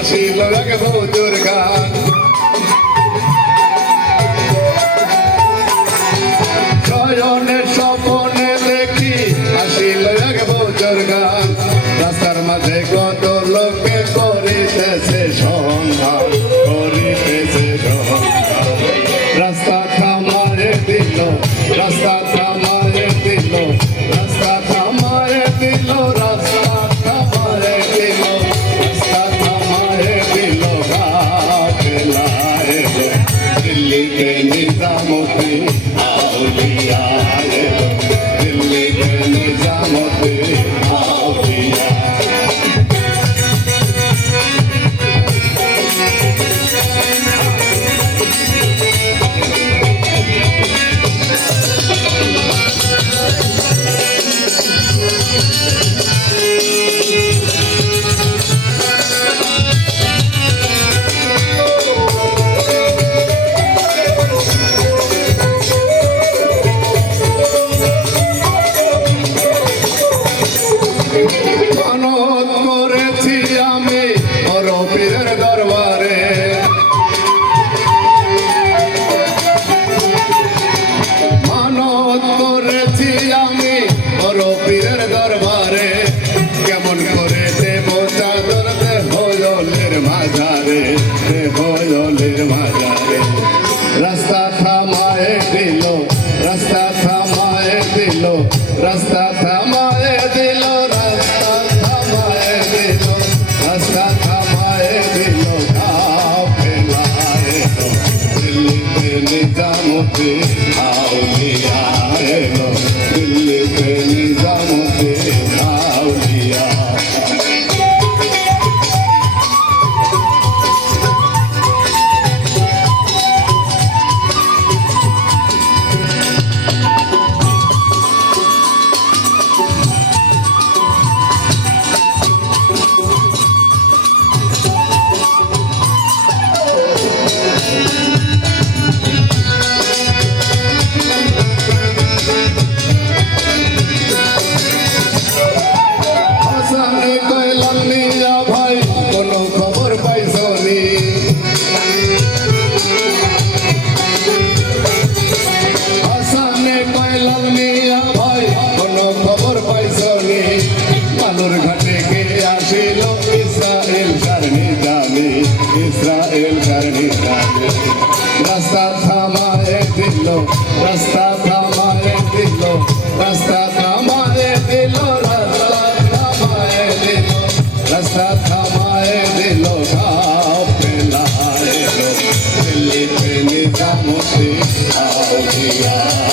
দেখি আসিল এক হুজুর গান। নয়নে স্বপনে দেখি আসিল এক হুজুর গান। রাস্তার মাঝে কত দিল্লিতে নিজামতি আউলিয়া এলো দিল্লিতে নিজামতি। আউলিয়া হয়লের মাঝারে হয়লের মাঝারে। রাস্তা থামায়ে দিল, রাস্তা থামায়ে দিল, রাস্তা থামায়ে দিল, রাস্তা থামায়ে দিল, রাস্তা থামায়ে দিল ফেলায়ে দিল। দিল্লিতে নিজামতে বালুর ঘাটে কে আসিল ইসরায়েল কারণে যাবে ইসরায়েল কারণে যাবে রাস্তা থামায়ে দিল রাস্তা থামায়ে দিল রাস্তা থামায়ে দিল রাস্তা থামায়ে দিল রাস্তা থামায়ে দিল ঘাও ফেলায়ে দিল দিল্লিতে নিজামতে আউলিয়া।